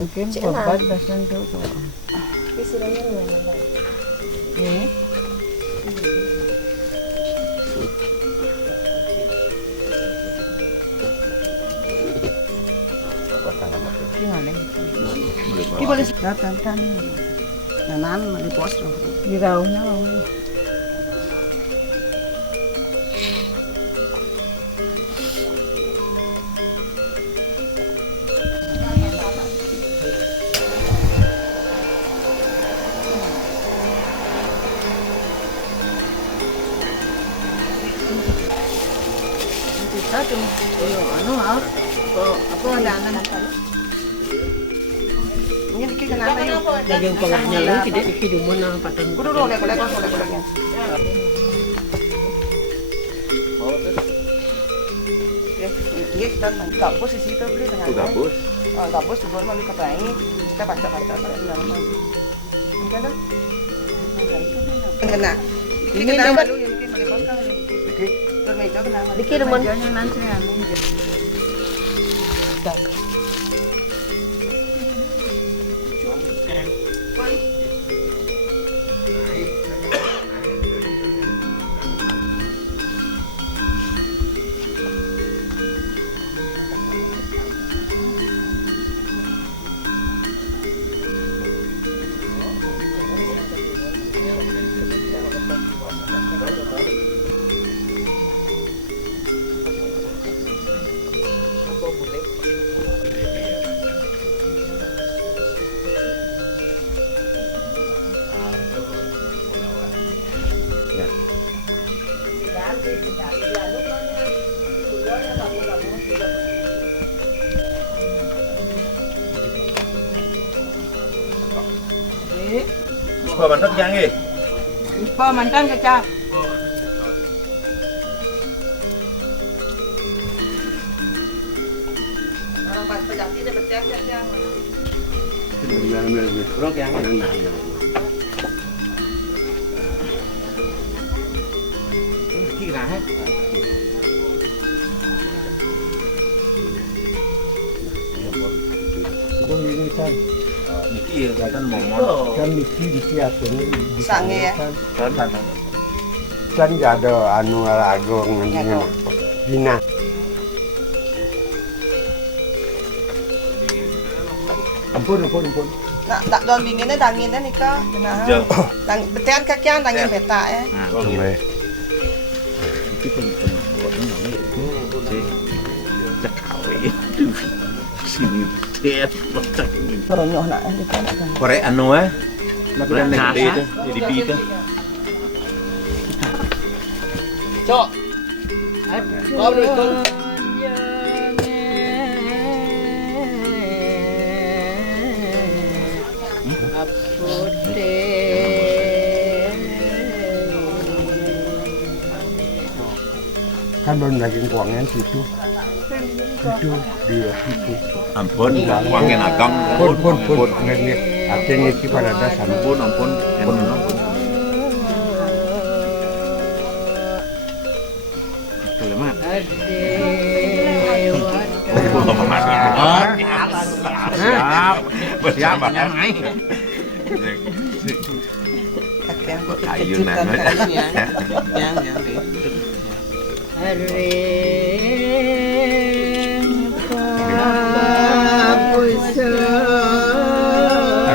Mungkin obat bahasan tu. Istilahnya mana? Ini. Gimana? Di boleh datang kan. Nanan di pos tu. Di rauhnya. Kita cuma apa ada anak ini dikit kenapa yuk Daging pangahnya lang, tidak ikiduman na patay. kudu dulu lek ya kita gabus di situ beli dengan Gabus. gabus sebelum mau diketai kita baca-baca kena ini nama lu yang mungkin beli pos meja kenapa Dikit mon. nanti Mantap yang ni. mantan kecap orang pas pejati dia betek yang Rok yang ni. Kira hết. Niki kan momon. Kan Niki apa ni? sange ya Kan ada anu agung ni Dina. Ampun. nak tak don binginnya danginnya nikah nah dang betean kakian dangin beta ya Boleh. Itu pun buat ni. Sini dia macam ni. Peronyoh nak nikah nak kan Korek anu Lagu dan gede tu, jadi bi tu. Cok. Kau boleh ikut. Kan belum lagi kuangnya situ. Situ dia situ. Ampun, wangen agam. Pun. Ni akhirnya kita pada dasar. Ampun. Selamat. Siap. Yang ai. kakian Ayunan. Yang di.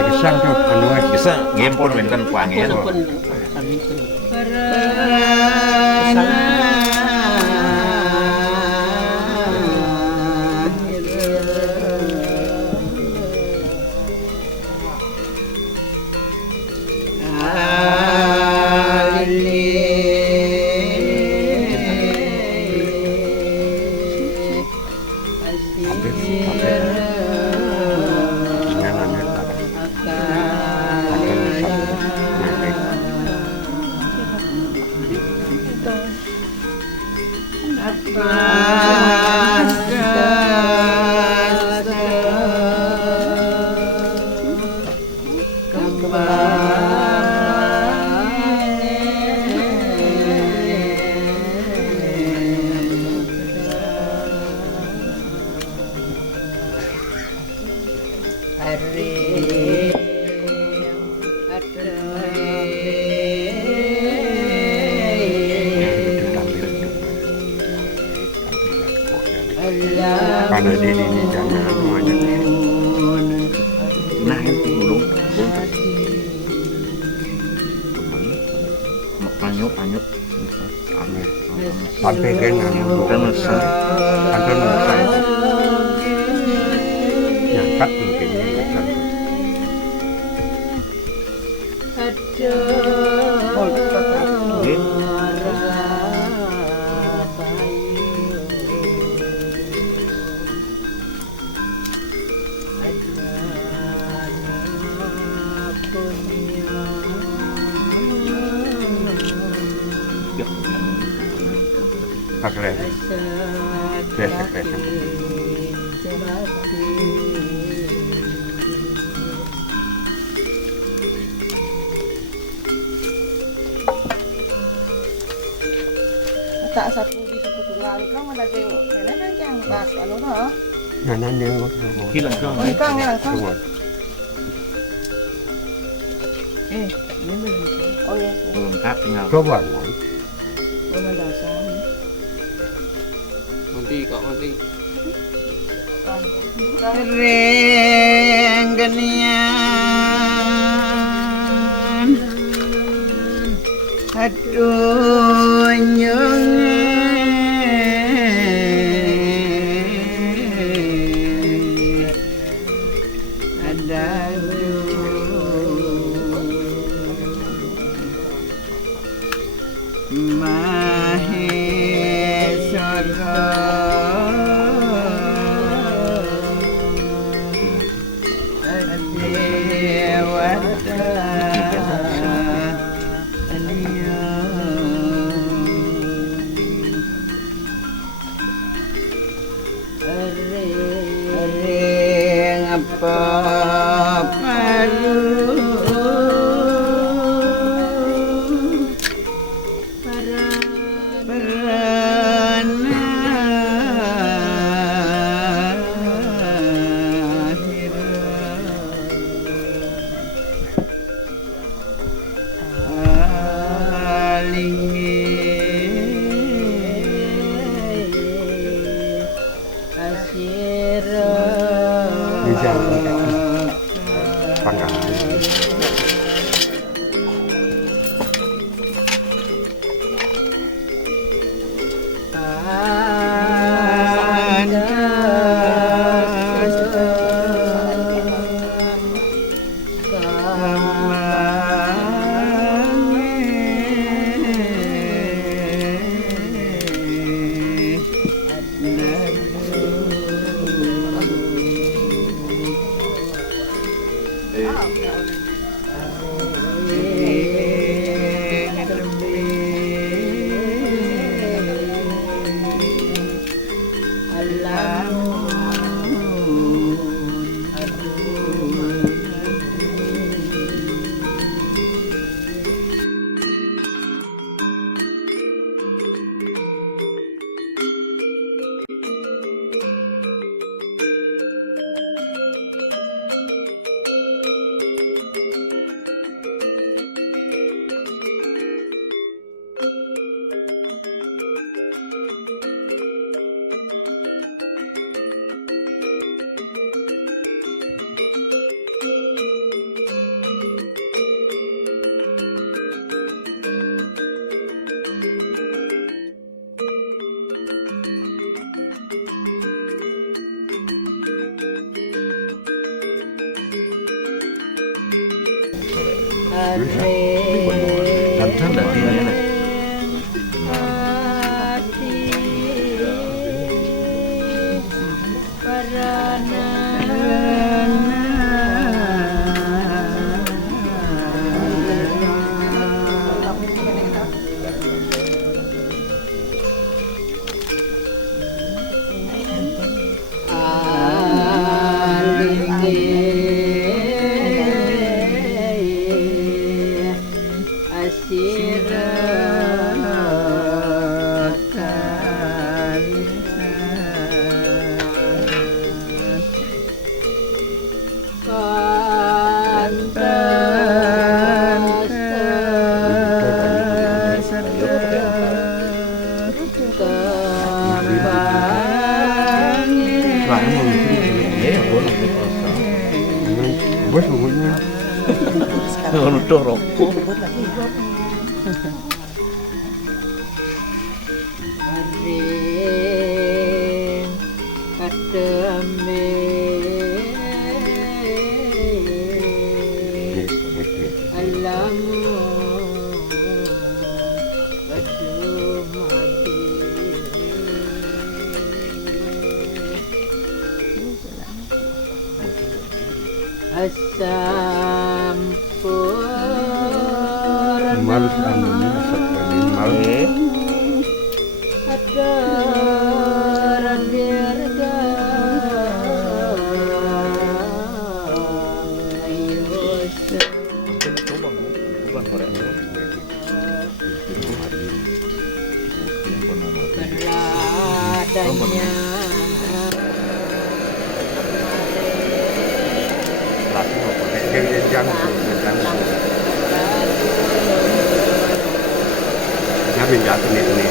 Kesang tu anu Bisa ngempon wenten kuangnya. Pun kami tu. Karena di sini jangan semuanya. Nah itu belum panyuk Amin. Sampai dengan bukan besar sampai selesai. Nyangkat mungkin nyangkat. Pakai besek. Tak satu di situ tunggal kan ada tengok. Kena kan yang bas anu dah. Nanti nengok. hilang kau Oh, kang yang kang. Tunggu. Ini belum. Oh ya. belum kap tinggal Kau bangun. Oh, ada sah. Nanti kok nanti. Renggenian aduh nyengit ada Bisa. Pangkalan. Lantan dah dia ni. Asira bos umurnya. Nuduh rokok. Aring kadame alamu adumati asam Mal anunya sekali mal. Mình đã từng này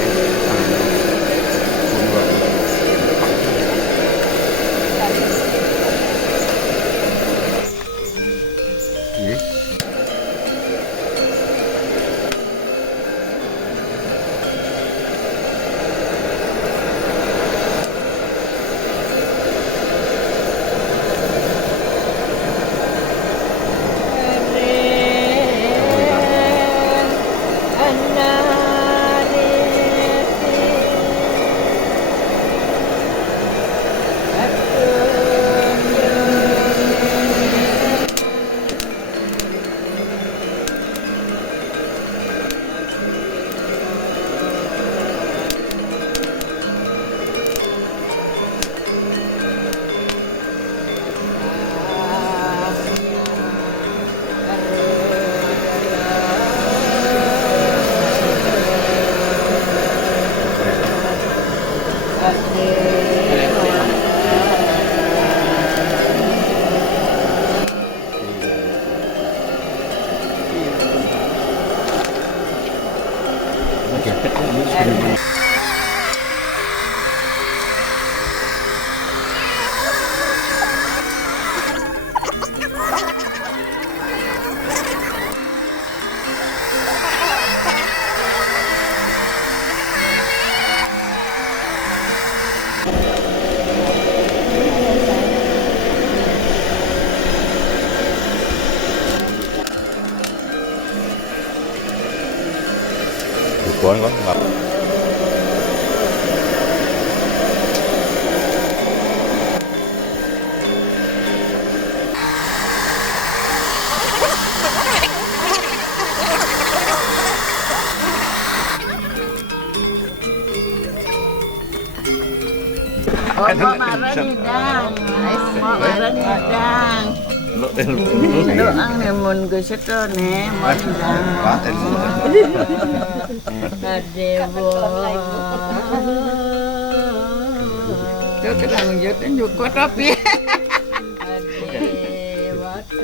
Con ngập. Oh, mau marah nih dang, mau marah nih dang. Doang nih mun geseto nih, mau dang. Adewo. Yo kadang yo tunjuk tapi. Adewata.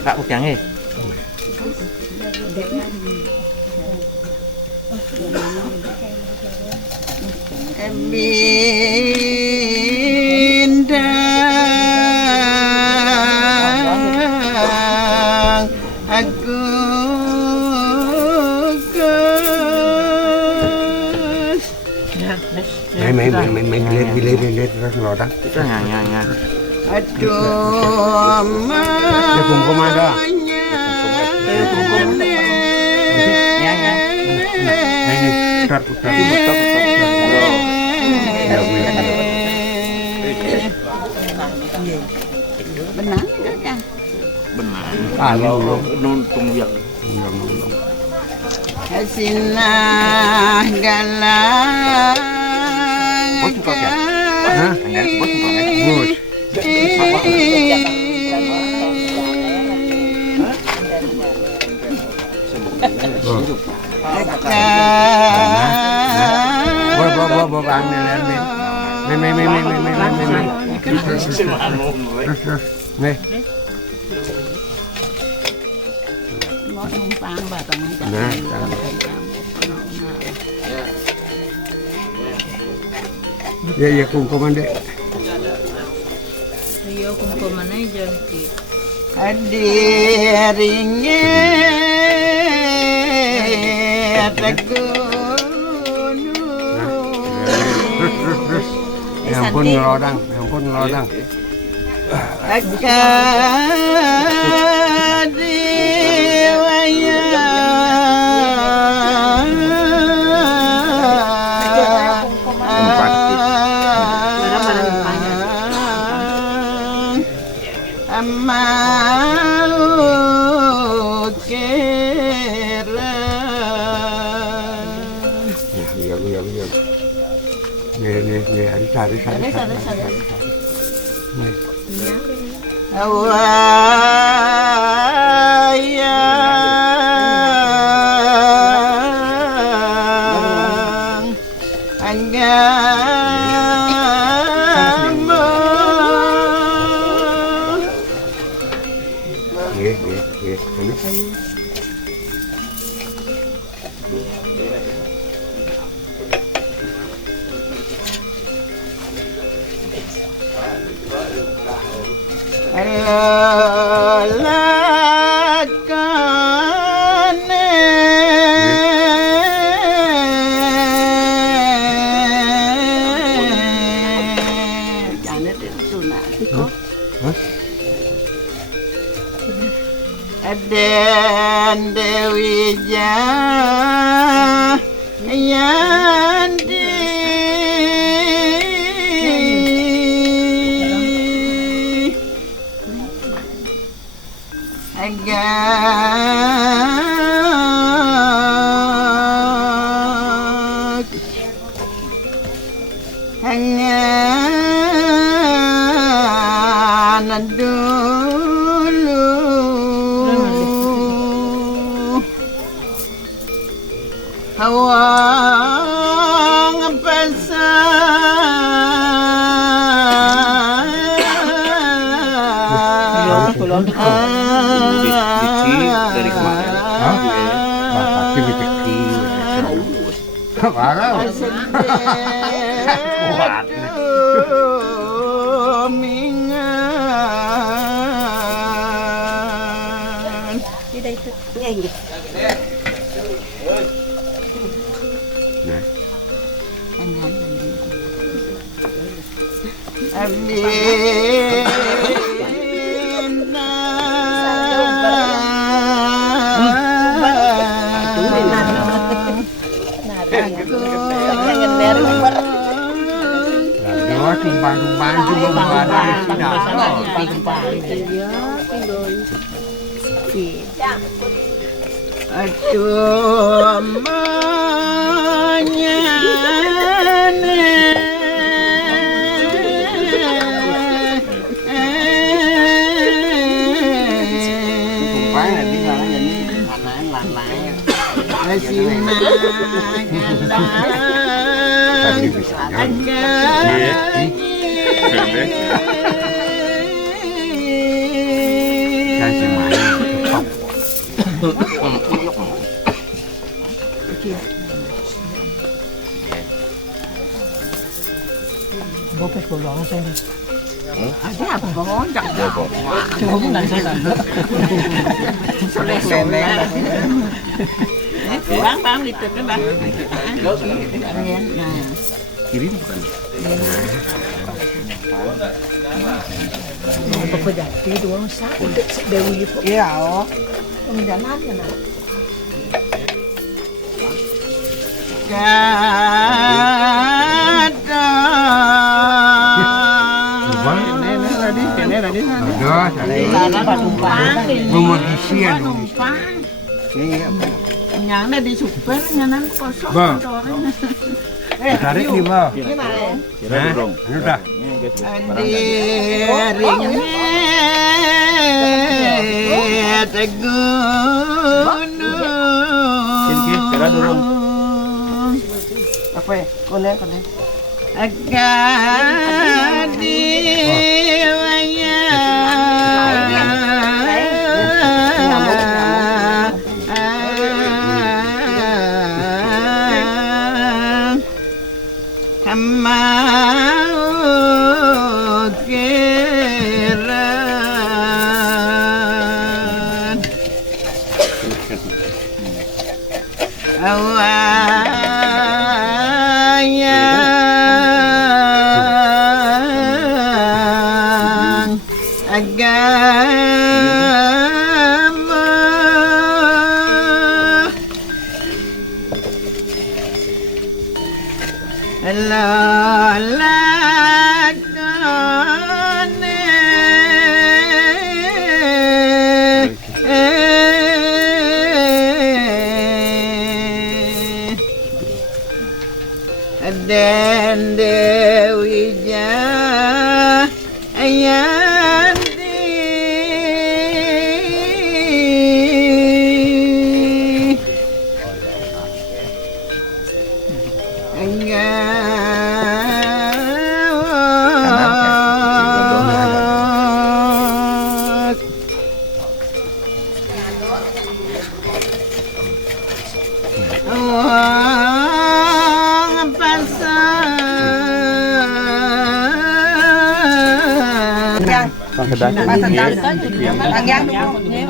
Kak udang e. Bintang aku Mày rồi đó. Itu nga. aduh Dia kumpul ada. Ini tat. Benang enggak kan? Benar. Ah, lu. Nuntung yang Hasinah galang Bos buka ya? Hah? Bos buka ya? Bos. Bo bang lên đi. Mày. Terus. Nih. Mau numpang batang. Nah, ya kungkuman deh. Iya kungkuman aja nih. Hadirnya Ya ampun ngelodang. Nih, cari. Nih. Awayang agama Nih. Dan Dewi Jayanti agak hangat dulu hawang dari kemarin. Pasti rezeki. Parah. Kuat. Tumpang cuma aduh amanya Tadi bisa Bopet ko lang sa ini. Ada apa kau tak tahu? Cuma nang sa tan. Bang gitu kan bang. Kalian nah. Kiri bukan? Apa jadi doang sa dewi itu. Iya, oh. Pemjalan kan. Yang ada di super, nyanan kosong. Tarik ni ba? Kira dorong. Ano dah? Adik tegun. Kira dorong. Apa ya? Konen. Agak diwaya. Mau kiran awayang agama dan Dewi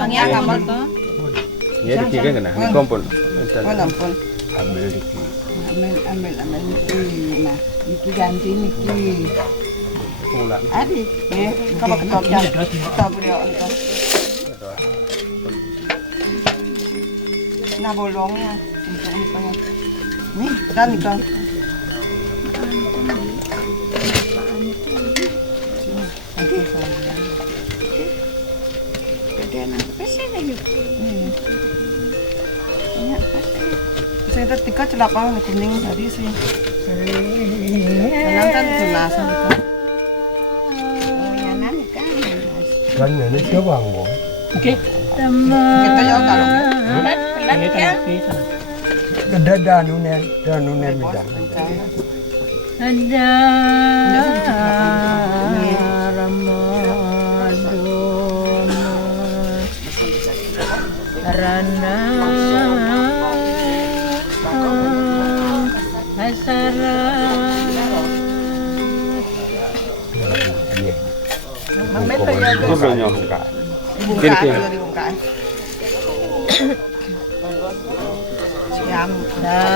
Ang gambar to. Ya di tiga kena. Kompon. Ampun. Ambil dikit. Ambil niki. Nah, niki ganti niki. Pulang. Adik, kalau ketop dia itu. Nah bolongnya untuk misalnya. Nih, kan ikan. Saya tiga celapang kuning tadi sih. Kan tunasan itu. nyanan kan. Kan ini siapa ngomong? Oke. Kita ya kalau Ada danunen minta. Ada Ramadan Rana Hasara Mamento ya Ngobrolnya. dibuka. Siam. Darangga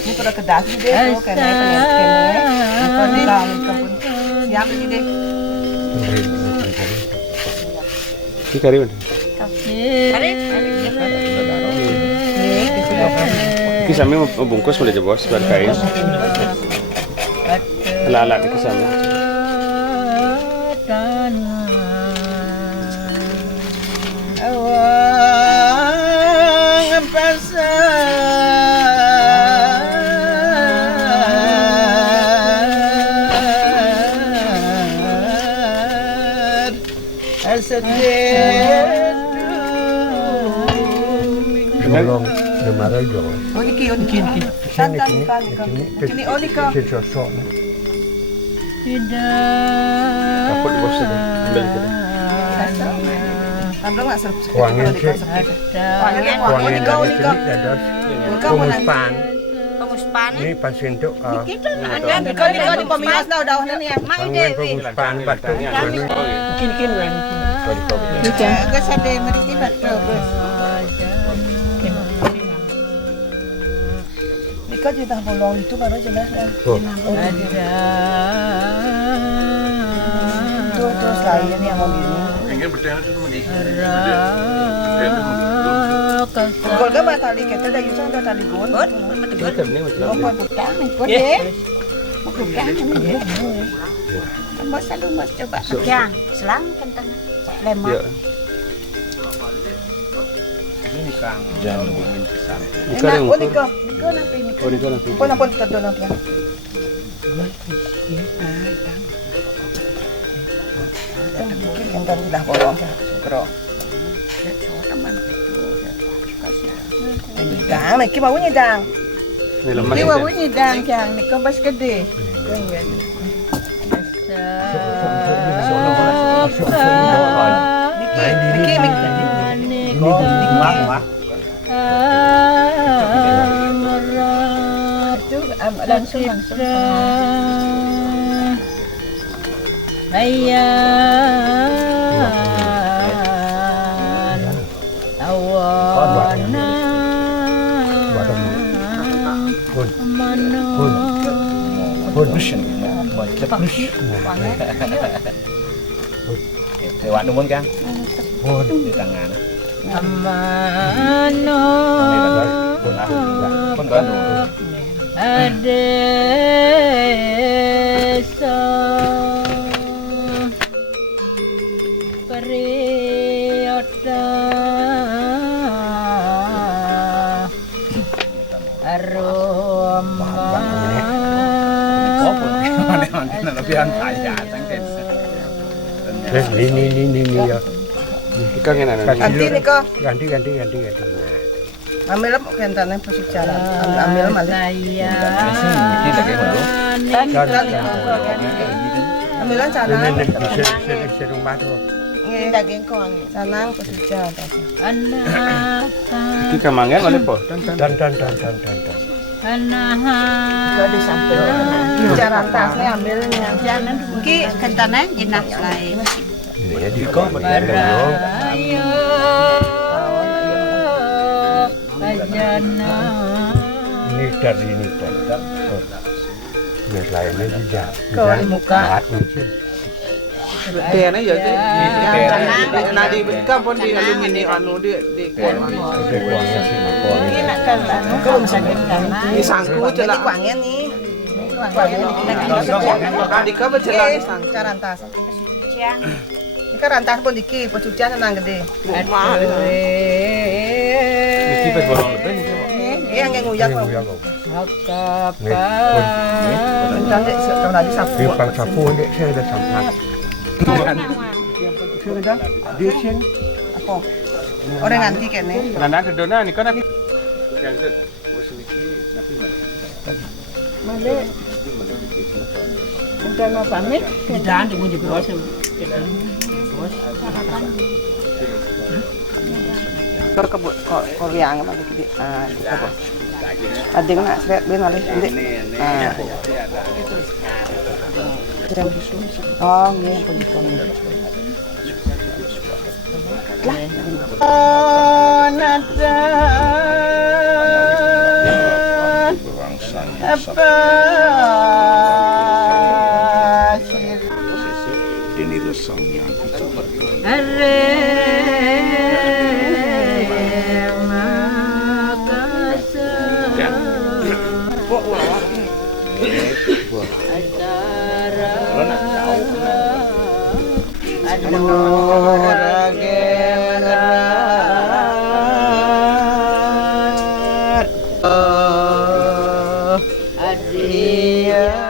Ini pada kedasi deh, kene. Kalau di dalam kampung siap ini deh. Ini kari mana? Ini sambil membungkus boleh je bos, berkain. Lala di kesana. Awang pasar aset Bolong marah jo. Oh niki santan kan. Kini oli ka. Sosok. Dapat bos ini. Ambil kita. Ando nggak serp. Wangian sih. Wangian Wangian dari sini ada pengusapan. Pengusapan. Ini pasien tuh. Ada kau di pemilas dah udah nih ya. Wangian pengusapan batu. Kin ren. Gak sadar mereka batu. Nika juga bolong itu baru jelas ya. Itu terus lain yang mau biru. Ingin bertanya itu sama Kalau gak tali kita dah yusan dah tali gun. Betul nih betul. Mau putang, putih. Mau putang ini. Mas selalu mas coba. Ya, selang kentang lemon. Ini kang. Jangan ngomongin kesan. Enak, oh niko nanti niko. Oh, niko nanti. Kau nak pun terus nanti. Mungkin kentang sudah bolong. Kerok. Dang, nak kau baunya dang. Ini lemah. Ini baunya dang, yang ni kau bas gede. Langsung ayan awana Lewat numun kang. Di tangan. amano adesa periota aroma Ini ya. Ikan yang mana? Ganti niko. Ganti. Ambil apa kentangnya posisi jalan. Ambil malah. Ambilan canang. Serung batu. Daging kong. Canang posisi jalan. Iki kamangan oleh po. Dan. Kau disampaikan. Cara tasnya ambilnya. Jangan. Ki kentangnya jenak lain. Ini di kau berada. Ini dari ini. Ini lainnya juga. Kau di muka. Teh na ya. Na di ka pun di alumini anu di Ini nak kentang. Kau misalnya kentang. di sangku Ini celak. kuangnya nih. Di ka celak di sangku. Cara rantas. Ini kan rantas pun dikit, pencucian nang gede. Mahal. Iki pas bolong lebih nih. Ini yang nguyak kok. Kentang dek kalau tadi sapu. Di pang sapu ini saya ada sampah. Sudah dia sih. Apa? Orang nganti kene. Nana kedona nih kan aku. Male. Udah mau pamit? Jangan di munjuk bos. Kor kebut koryang apa gede. Ah, itu bos. Tadi kena seret ben malih ndek. Ah. Oh, nggih begitu. Oh, nada. Apa? Ini rusangnya kita bergerak. Are makasa. Adia